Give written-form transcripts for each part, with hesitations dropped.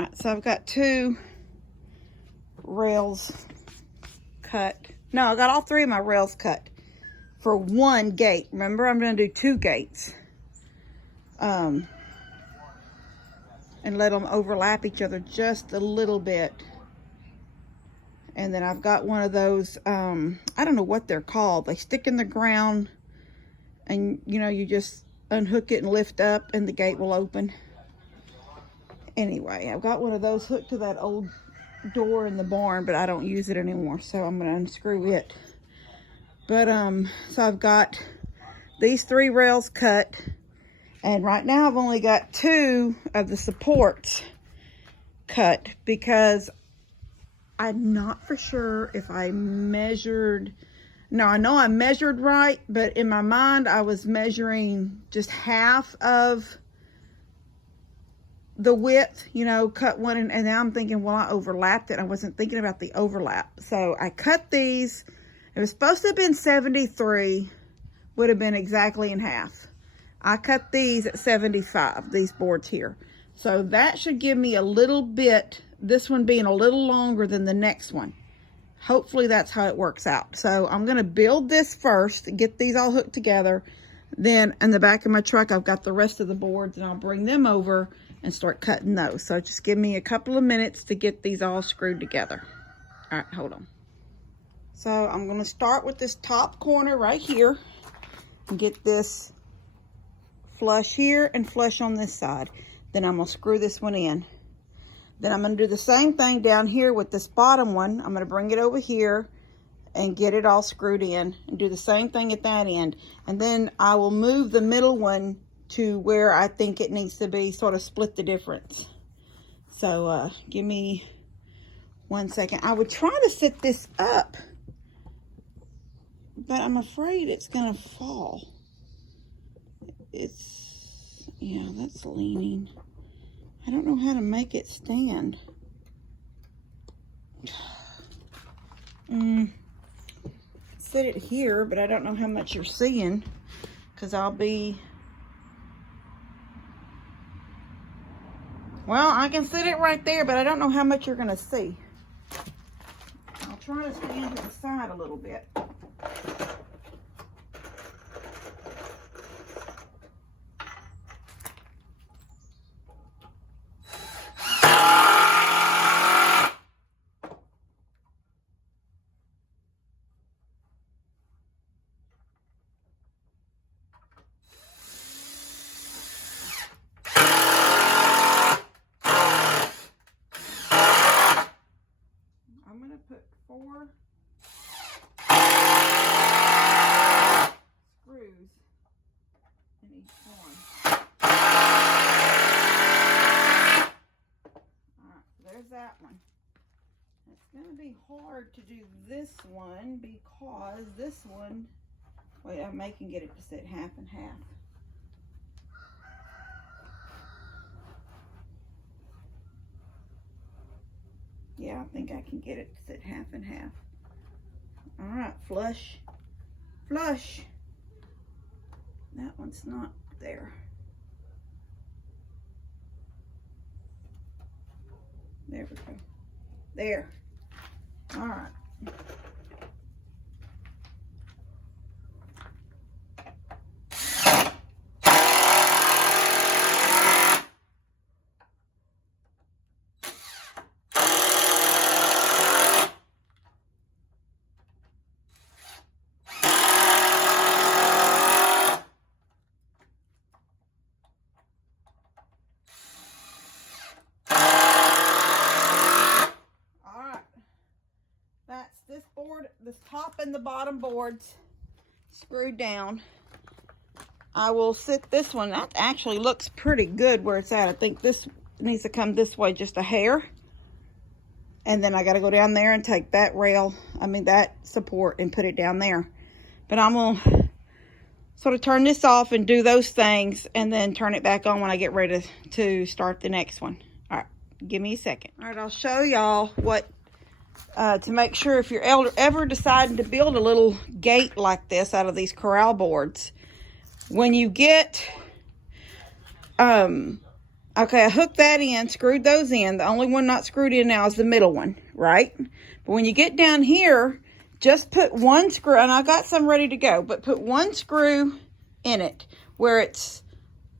right, so I've got 2 rails cut. No, I got all 3 of my rails cut for 1 gate. Remember, I'm going to do 2 gates. And let them overlap each other just a little bit. And then I've got one of those, I don't know what they're called. They stick in the ground and, you know, you just unhook it and lift up and the gate will open. Anyway, I've got one of those hooked to that old door in the barn, but I don't use it anymore, so I'm going to unscrew it. But, so I've got these 3 rails cut. And right now I've only got 2 of the supports cut because I'm not for sure if I measured. No, I know I measured right, but in my mind I was measuring just half of the width, you know, cut one, and now I'm thinking, well, I overlapped it. I wasn't thinking about the overlap. So I cut these. It was supposed to have been 73, would have been exactly in half. I cut these at 75, these boards here. So that should give me a little bit, this one being a little longer than the next one. Hopefully that's how it works out. So I'm going to build this first, get these all hooked together. Then in the back of my truck, I've got the rest of the boards and I'll bring them over and start cutting those. So just give me a couple of minutes to get these all screwed together. All right, hold on. So I'm going to start with this top corner right here and get this flush here and flush on this side. Then I'm going to screw this one in. Then I'm going to do the same thing down here with this bottom one. I'm going to bring it over here and get it all screwed in and do the same thing at that end. And then I will move the middle one to where I think it needs to be, sort of split the difference. So give me 1 second. I would try to set this up, but I'm afraid it's going to fall. Yeah, that's leaning. I don't know how to make it stand. Set it here, but I don't know how much you're seeing because I'll be, well, I can set it right there, but I don't know how much you're going to see. I'll try to stand to the side a little bit. I'm going to put 4 screws in each one. Alright, there's that one. It's going to be hard to do this one because this one, wait, I may can get it to sit half and half. Yeah, I think I can get it to sit half and half. All right, flush, flush. That one's not there. There we go. There. All right. This top and the bottom boards screwed down. I will sit this one. That actually looks pretty good where it's at. I think this needs to come this way just a hair. And then I got to go down there and take that rail, that support, and put it down there. But I'm going to sort of turn this off and do those things and then turn it back on when I get ready to start the next one. All right, give me a second. All right, I'll show y'all what to make sure if you're ever deciding to build a little gate like this out of these corral boards. When you get Okay, I hooked that in, screwed those in. The only one not screwed in now is the middle one, right? But when you get down here, just put one screw, and I got some ready to go, but put one screw in it where it's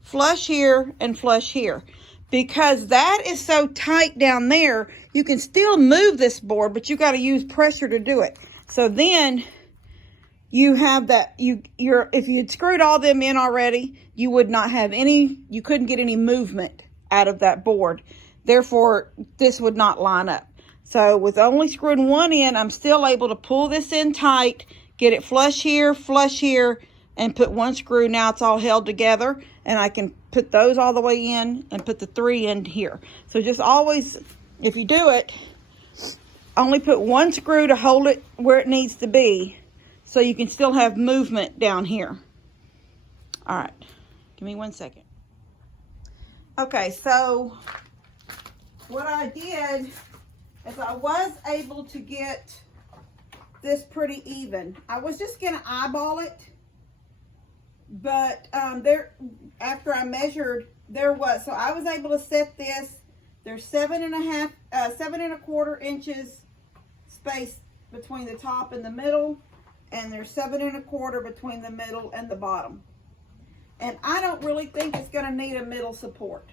flush here and flush here. Because that is so tight down there, you can still move this board, but you got to use pressure to do it. So then you have that, if you had screwed all them in already, you would not have any, you couldn't get any movement out of that board. Therefore, this would not line up. So with only screwing one in, I'm still able to pull this in tight, get it flush here, and put one screw. Now it's all held together, and I can put those all the way in and put the 3 in here. So just always, if you do it, only put one screw to hold it where it needs to be, so you can still have movement down here. All right, give me 1 second. Okay, so what I did is I was able to get this pretty even. I was just gonna eyeball it, but after I measured, so I was able to set this. There's 7.25 inches space between the top and the middle, and there's 7.25 between the middle and the bottom. And I don't really think it's gonna need a middle support.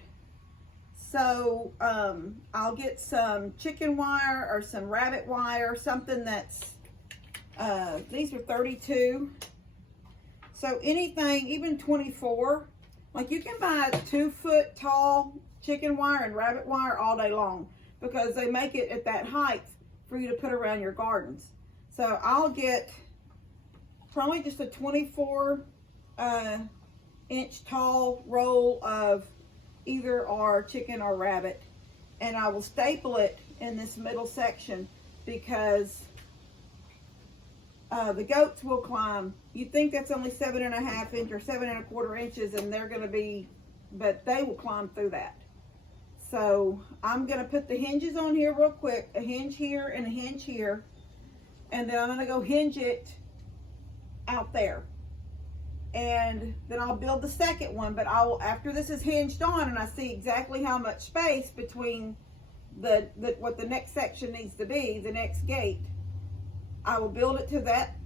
So I'll get some chicken wire or some rabbit wire, something that's, these are 32. So anything, even 24, like you can buy 2-foot tall chicken wire and rabbit wire all day long, because they make it at that height for you to put around your gardens. So I'll get probably just a 24 inch tall roll of either our chicken or rabbit, and I will staple it in this middle section, because the goats will climb. You think that's only 7.5 inch or 7.25 inches, and they're going to be, but they will climb through that. So I'm going to put the hinges on here real quick, a hinge here and a hinge here, and then I'm going to go hinge it out there. And then I'll build the second one, but I will, after this is hinged on and I see exactly how much space between what the next section needs to be, the next gate, I will build it to that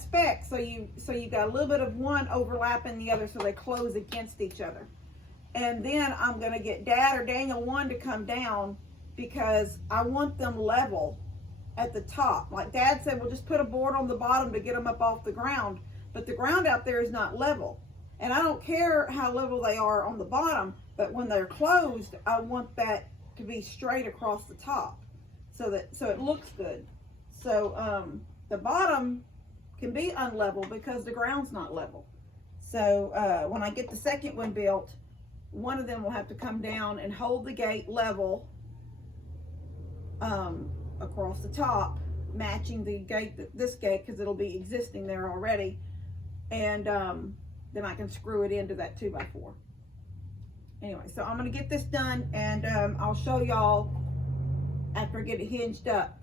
spec, so you got a little bit of one overlapping the other, so they close against each other. And then I'm gonna get Dad or Daniel one to come down, because I want them level at the top. Like Dad said, we'll just put a board on the bottom to get them up off the ground. But the ground out there is not level. And I don't care how level they are on the bottom, but when they're closed, I want that to be straight across the top, so it looks good. So the bottom can be unlevel because the ground's not level. So when I get the second one built, one of them will have to come down and hold the gate level across the top, matching the gate, this gate, because it'll be existing there already. And then I can screw it into that 2x4. Anyway, so I'm going to get this done, and I'll show y'all after I get it hinged up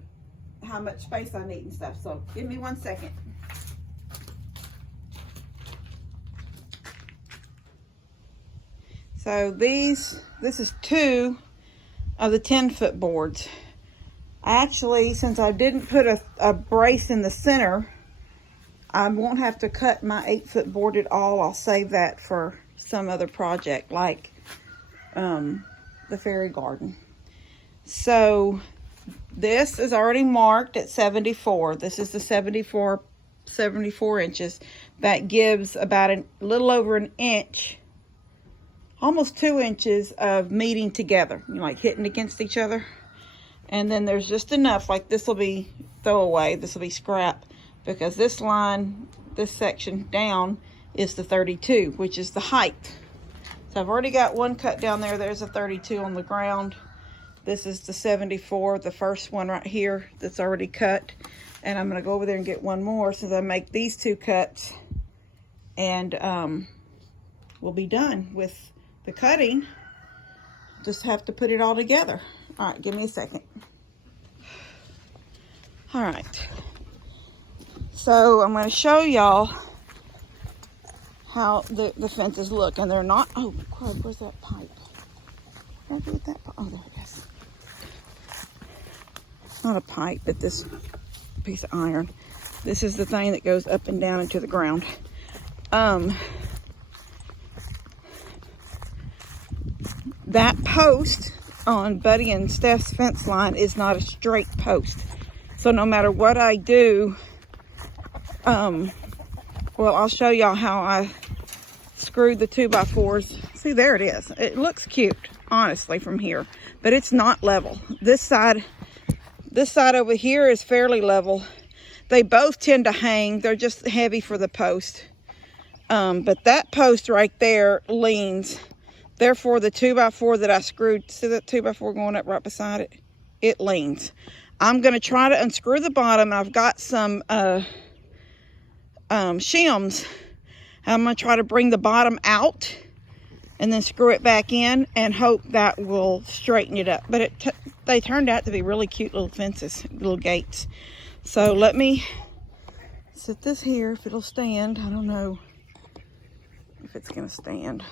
how much space I need and stuff. So give me 1 second. So this is 2 of the 10-foot boards. Actually, since I didn't put a brace in the center, I won't have to cut my 8-foot board at all. I'll save that for some other project, like the fairy garden. So this is already marked at 74. This is the 74 inches. That gives about a little over an inch, almost 2 inches of meeting together, like hitting against each other. And then there's just enough, like this will be throwaway, this will be scrap, because this line, this section down is the 32, which is the height. So I've already got one cut down there. There's a 32 on the ground. This is the 74, the first one right here that's already cut. And I'm gonna go over there and get one more since I make these 2 cuts, and we'll be done with the cutting. Just have to put it all together. All right, give me a second. All right. So I'm going to show y'all how the fences look, and they're not, oh crud, where's that pipe? What did I do with that? Oh, there it is. Not a pipe, but this piece of iron. This is the thing that goes up and down into the ground. That post on Buddy and Steph's fence line is not a straight post. So no matter what I do, well, I'll show y'all how I screwed the 2x4s. See, there it is. It looks cute, honestly, from here, but it's not level. This side over here is fairly level. They both tend to hang. They're just heavy for the post. But that post right there leans. Therefore, the 2x4 that I screwed, see that 2x4 going up right beside it? It leans. I'm going to try to unscrew the bottom. I've got some shims. I'm going to try to bring the bottom out and then screw it back in and hope that will straighten it up. But they turned out to be really cute little fences, little gates. So let me sit this here if it'll stand. I don't know if it's going to stand.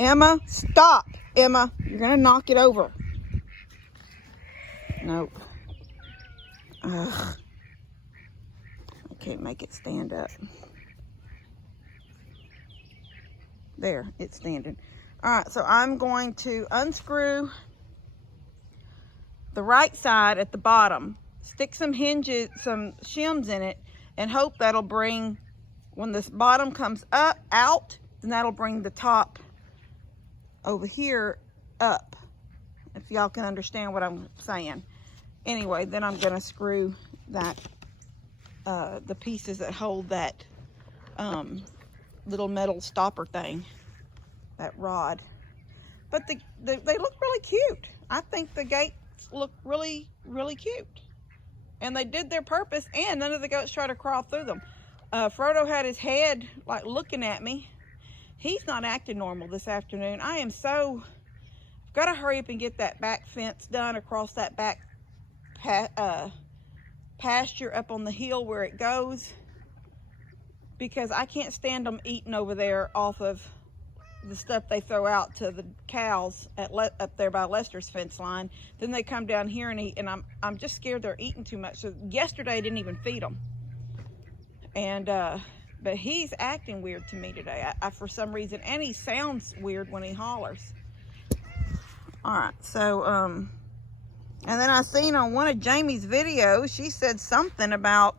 Emma, stop. Emma, you're going to knock it over. Nope. Ugh. I can't make it stand up. There, it's standing. All right, so I'm going to unscrew the right side at the bottom, stick some hinges, some shims in it, and hope that'll bring, when this bottom comes up, out, then that'll bring the top over here up, if y'all can understand what I'm saying. Anyway, then I'm going to screw that, the pieces that hold that little metal stopper thing, that rod. But they look really cute. I think the gates look really, really cute. And they did their purpose, and none of the goats tried to crawl through them. Frodo had his head like looking at me. He's not acting normal this afternoon. I am so, I've got to hurry up and get that back fence done across that back pasture up on the hill where it goes, because I can't stand them eating over there off of the stuff they throw out to the cows up there by Lester's fence line. Then they come down here and eat, and I'm just scared they're eating too much. So yesterday I didn't even feed them. And but he's acting weird to me today, I for some reason, and he sounds weird when he hollers. All right, so and then I seen on one of Jamie's videos, she said something about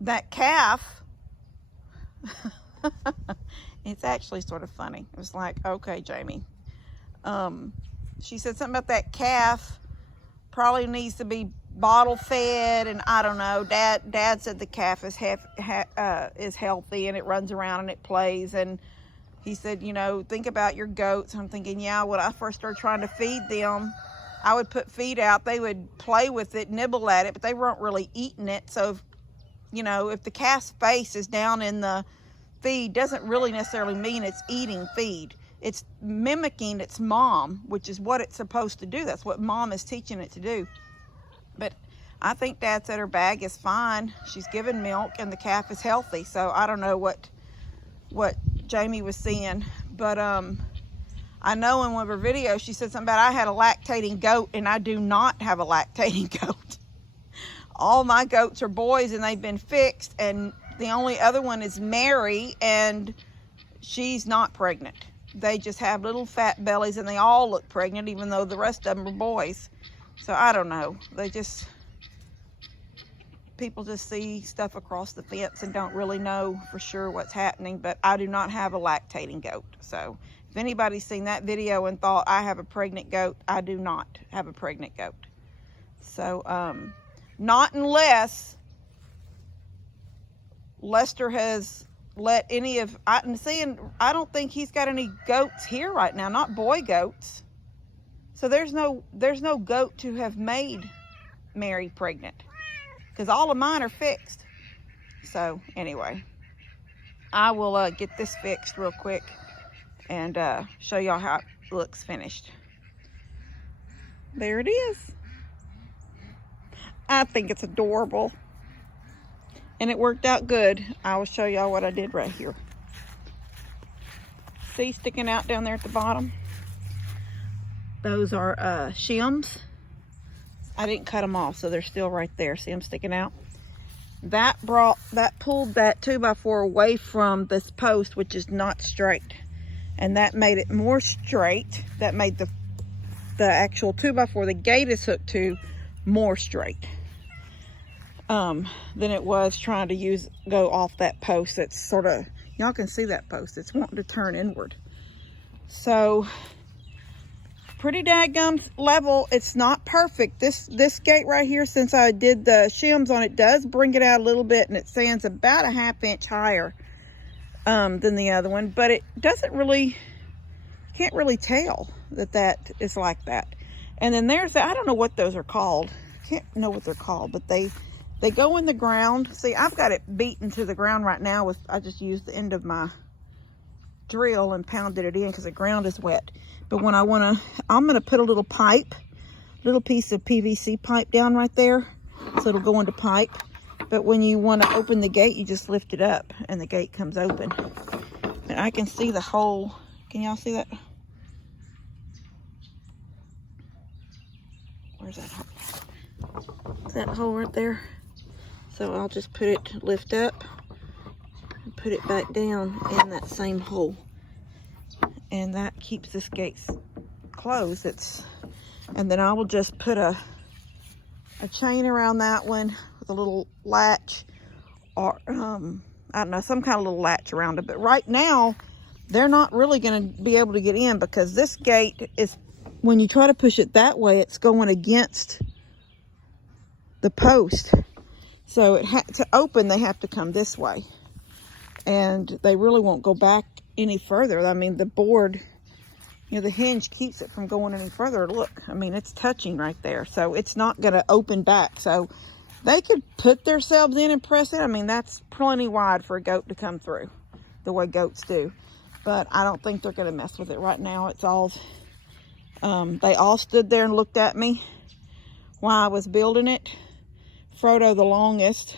that calf. It's actually sort of funny. It was like, okay, Jamie. She said something about that calf probably needs to be bottle fed, and I don't know. Dad said the calf is healthy and it runs around and it plays, and he said, you know, think about your goats. I'm thinking, yeah, when I first started trying to feed them, I would put feed out. They would play with it, nibble at it, but they weren't really eating it. So, you know, if the calf's face is down in the feed, doesn't really necessarily mean it's eating feed. It's mimicking its mom, which is what it's supposed to do. That's what mom is teaching it to do. But I think Dad said her bag is fine. She's given milk and the calf is healthy. So I don't know what Jamie was seeing. But I know in one of her videos she said something about I had a lactating goat, and I do not have a lactating goat. All my goats are boys and they've been fixed, and the only other one is Mary, and she's not pregnant. They just have little fat bellies, and they all look pregnant, even though the rest of them are boys. So I don't know. People just see stuff across the fence and don't really know for sure what's happening. But I do not have a lactating goat. So if anybody's seen that video and thought I have a pregnant goat, I do not have a pregnant goat. So not unless Lester has let any of, I'm seeing, I don't think he's got any goats here right now, not boy goats. So there's no goat to have made Mary pregnant, because all of mine are fixed. So anyway, I will get this fixed real quick and show y'all how it looks finished. There it is. I think it's adorable. And it worked out good. I will show y'all what I did right here. see sticking out down there at the bottom? Those are shims. I didn't cut them off, so they're still right there. See them sticking out? That pulled that 2x4 away from this post, which is not straight. And that made it more straight. That made the actual 2x4 the gate is hooked to more straight than it was trying to go off that post. That's sort of, y'all can see that post. It's wanting to turn inward. So pretty daggum level. It's not perfect. This gate right here, since I did the shims on it, does bring it out a little bit, and it stands about a 1/2 inch higher than the other one, but it doesn't really, can't really tell that is like that. And then there's I don't know what those are called. Can't know what they're called, but they go in the ground. See, I've got it beaten to the ground right now with, I just used the end of my drill and pounded it in because the ground is wet. But when I'm gonna put a little piece of PVC pipe down right there, so it'll go into pipe. But when you want to open the gate, you just lift it up and the gate comes open. And I can see the hole. Can y'all see that? Where's that hole? Is that hole right there? So I'll just lift up and put it back down in that same hole. And that keeps this gate closed. And then I will just put a chain around that one with a little latch, or I don't know, some kind of little latch around it. But right now, they're not really going to be able to get in, because this gate is, when you try to push it that way, it's going against the post. So to open, they have to come this way. And they really won't go back any further. I mean, the board, you know, the hinge keeps it from going any further. Look, I mean, it's touching right there. So it's not going to open back. So they could put themselves in and press it. I mean, that's plenty wide for a goat to come through, the way goats do. But I don't think they're going to mess with it right now. It's all, they all stood there and looked at me while I was building it. Frodo the longest.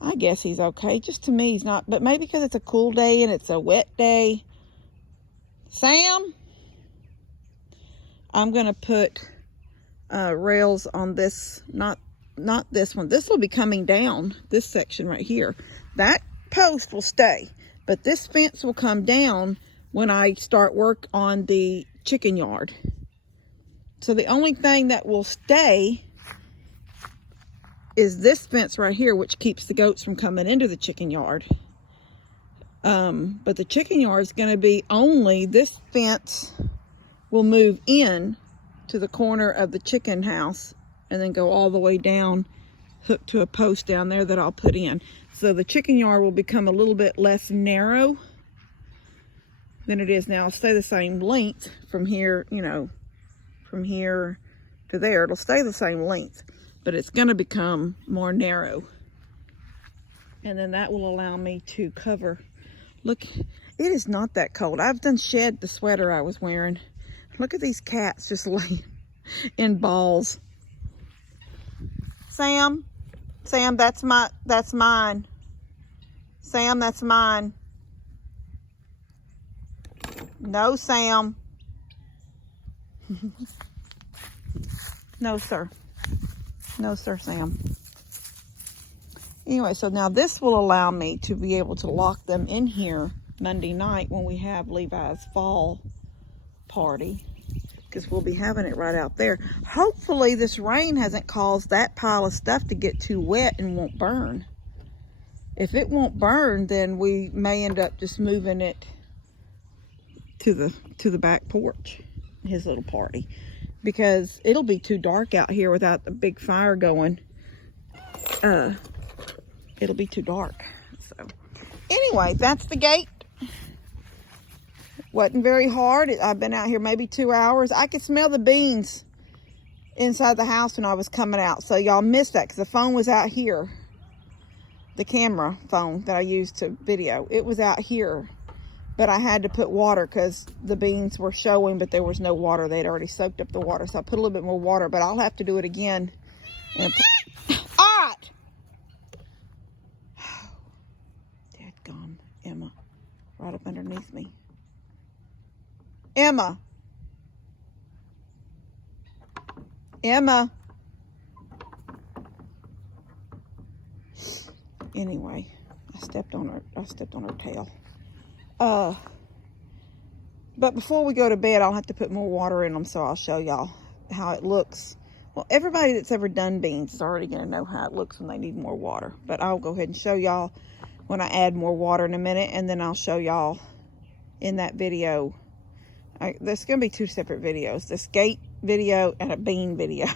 I guess he's okay. Just to me, he's not. But maybe because it's a cool day and it's a wet day. Sam, I'm going to put rails on this, not this one. This will be coming down, this section right here. That post will stay, but this fence will come down when I start work on the chicken yard. So the only thing that will stay is this fence right here, which keeps the goats from coming into the chicken yard. But the chicken yard is going to be only, this fence will move in to the corner of the chicken house and then go all the way down, hooked to a post down there that I'll put in. So the chicken yard will become a little bit less narrow than it is now. It'll stay the same length from here, you know, from here to there. It'll stay the same length, but it's going to become more narrow. And then that will allow me to cover. Look, it is not that cold. I've done shed the sweater I was wearing. Look at these cats just laying in balls. Sam, that's mine. Sam, that's mine. No, Sam. No, sir. No, sir, Sam. Anyway, so now this will allow me to be able to lock them in here Monday night when we have Levi's fall party, because we'll be having it right out there. Hopefully this rain hasn't caused that pile of stuff to get too wet and won't burn. If it won't burn, then we may end up just moving it to the back porch, his little party, because it'll be too dark out here without the big fire going. It'll be too dark. So anyway, that's the gate. Wasn't very hard. I've been out here maybe 2 hours. I could smell the beans inside the house when I was coming out. So y'all missed that because the phone was out here. The camera phone that I used to video, it was out here. But I had to put water because the beans were showing, but there was no water. They'd already soaked up the water. So I put a little bit more water, but I'll have to do it again. And all right. Dadgum, Emma, right up underneath me. Emma. Emma. Anyway, I stepped on her tail. But before we go to bed, I'll have to put more water in them, so I'll show y'all how it looks. Well, everybody that's ever done beans is already going to know how it looks when they need more water. But I'll go ahead and show y'all when I add more water in a minute, and then I'll show y'all in that video. There's going to be two separate videos, this gate video and a bean video.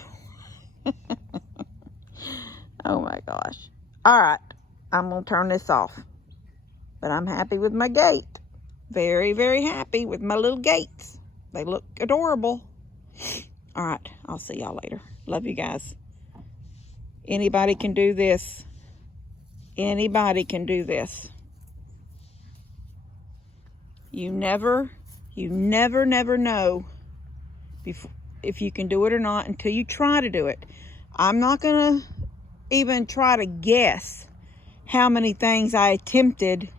Oh my gosh. All right, I'm going to turn this off. But I'm happy with my gate. Very, very happy with my little gates. They look adorable. All right, I'll see y'all later. Love you guys. Anybody can do this. Anybody can do this. You never know if you can do it or not until you try to do it. I'm not going to even try to guess how many things I attempted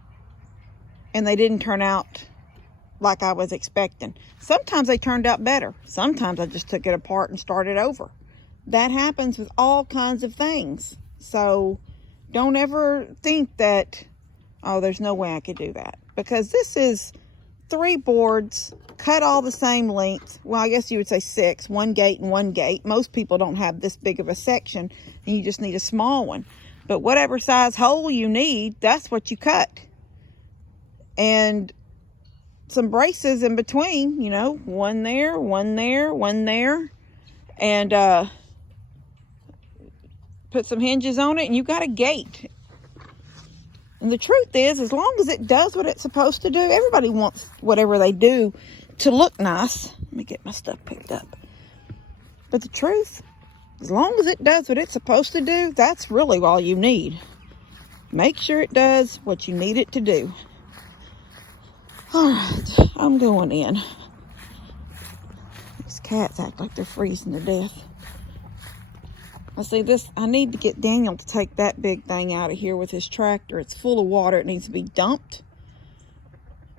and they didn't turn out like I was expecting. Sometimes they turned out better. Sometimes I just took it apart and started over. That happens with all kinds of things. So don't ever think that, oh, there's no way I could do that. Because this is 3 boards, cut all the same length. Well, I guess you would say 6, 1 gate and 1 gate. Most people don't have this big of a section, and you just need a small one. But whatever size hole you need, that's what you cut. And some braces in between, you know, 1 there, 1 there, 1 there. And put some hinges on it, and you got a gate. And the truth is, as long as it does what it's supposed to do, everybody wants whatever they do to look nice. Let me get my stuff picked up. But the truth, as long as it does what it's supposed to do, that's really all you need. Make sure it does what you need it to do. All right, I'm going in. These cats act like they're freezing to death. I see this. I need to get Daniel to take that big thing out of here with his tractor. It's full of water. It needs to be dumped.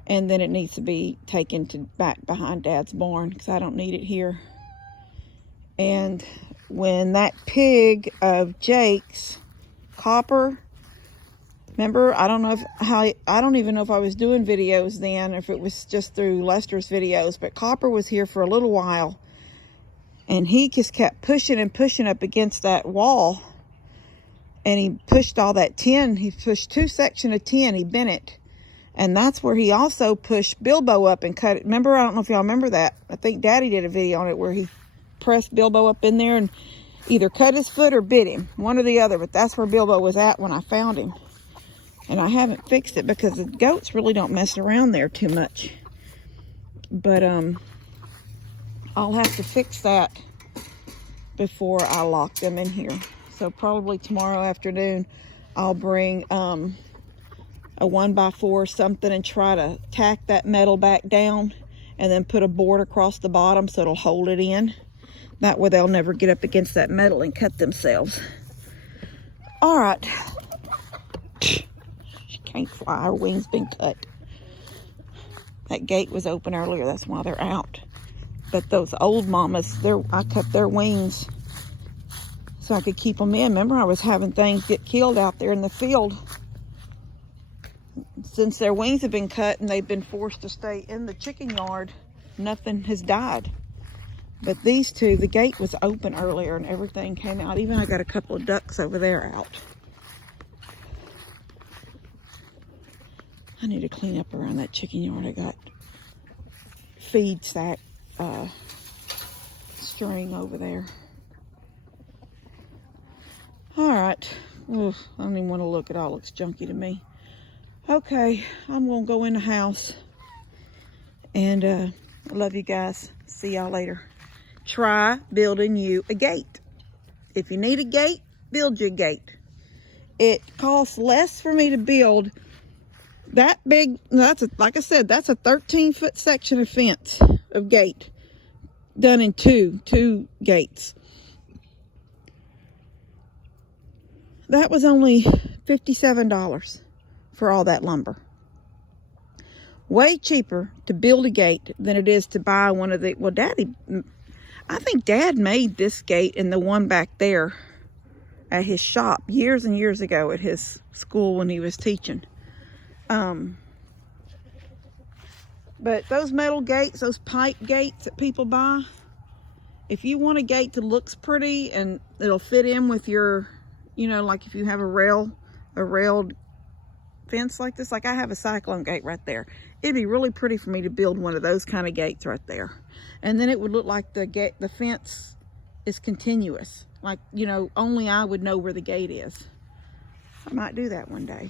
And then it needs to be taken to back behind Dad's barn because I don't need it here. And when that pig of Jake's, Copper, remember, I don't even know if I was doing videos then, or if it was just through Lester's videos, but Copper was here for a little while. And he just kept pushing and pushing up against that wall. And he pushed all that tin. He pushed 2 sections of tin. He bent it. And that's where he also pushed Bilbo up and cut it. Remember, I don't know if y'all remember that. I think Daddy did a video on it where he pressed Bilbo up in there and either cut his foot or bit him. One or the other. But that's where Bilbo was at when I found him. And I haven't fixed it because the goats really don't mess around there too much. But, I'll have to fix that before I lock them in here. So probably tomorrow afternoon, I'll bring a 1x4 something and try to tack that metal back down and then put a board across the bottom so it'll hold it in. That way they'll never get up against that metal and cut themselves. All right. She can't fly. Her wing's been cut. That gate was open earlier. That's why they're out. But those old mamas, I cut their wings so I could keep them in. Remember, I was having things get killed out there in the field. Since their wings have been cut and they've been forced to stay in the chicken yard, nothing has died. But these two, the gate was open earlier and everything came out. Even I got a couple of ducks over there out. I need to clean up around that chicken yard. I got feed sack string over there. All right. Oof, I don't even want to look. It all looks junky to me. Okay, I'm gonna go in the house, and I love you guys. See y'all later. Try building you a gate. If you need a gate, build you a gate. It costs less for me to build that big. Like I said, that's a 13-foot section of fence of gate done in two gates. That was only $57 for all that lumber. way cheaper to build a gate than it is to buy one of the, well, I think Dad made this gate and the one back there at his shop years and years ago at his school when he was teaching. But those metal gates, those pipe gates that people buy, if you want a gate that looks pretty and it'll fit in with your, you know, like if you have a railed fence like this, like I have a cyclone gate right there. It'd be really pretty for me to build one of those kind of gates right there. And then it would look like the fence is continuous. Like, you know, only I would know where the gate is. I might do that one day.